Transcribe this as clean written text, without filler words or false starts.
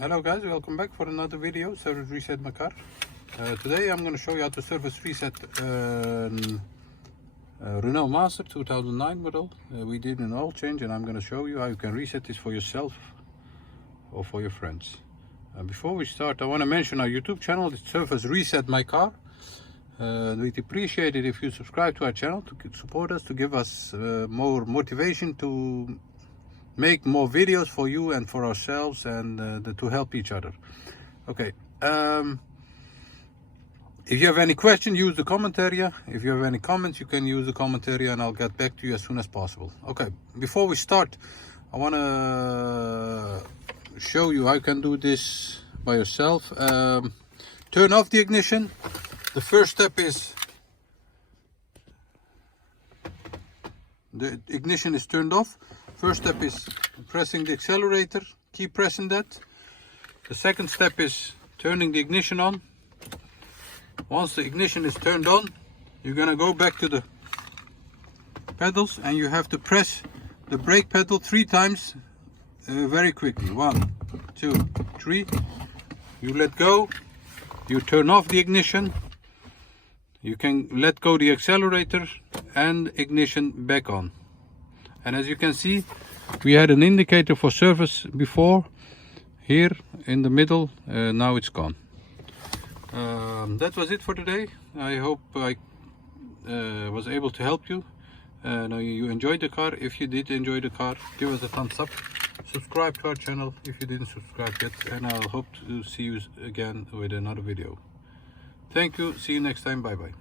Hello guys, welcome back for another video, service reset my car. Today I'm going to show you how to service reset Renault Master 2009 model. We did an oil change and I'm going to show you how you can reset this for yourself or for your friends. Before we start, I want to mention our YouTube channel, it's Service Reset My Car. We'd appreciate it if you subscribe to our channel to support us, to give us more motivation to make more videos for you and for ourselves, and to help each other. Okay, if you have any questions, use the comment area. If you have any comments, you can use the comment area and I'll get back to you as soon as possible. Okay, before we start, I want to show you how you can do this by yourself. Turn off the ignition. The first step is the ignition is turned off. First step is pressing the accelerator, keep pressing that. The second step is turning the ignition on. Once the ignition is turned on, you're gonna go back to the pedals and you have to press the brake pedal 3 times very quickly. 1, 2, 3. You let go, you turn off the ignition, you can let go the accelerator and ignition back on. And as you can see, we had an indicator for service before, here in the middle, now it's gone. That was it for today. I hope I was able to help you. You enjoyed the car. If you did enjoy the car, give us a thumbs up. Subscribe to our channel if you didn't subscribe yet, and I'll hope to see you again with another video. Thank you. See you next time. Bye bye.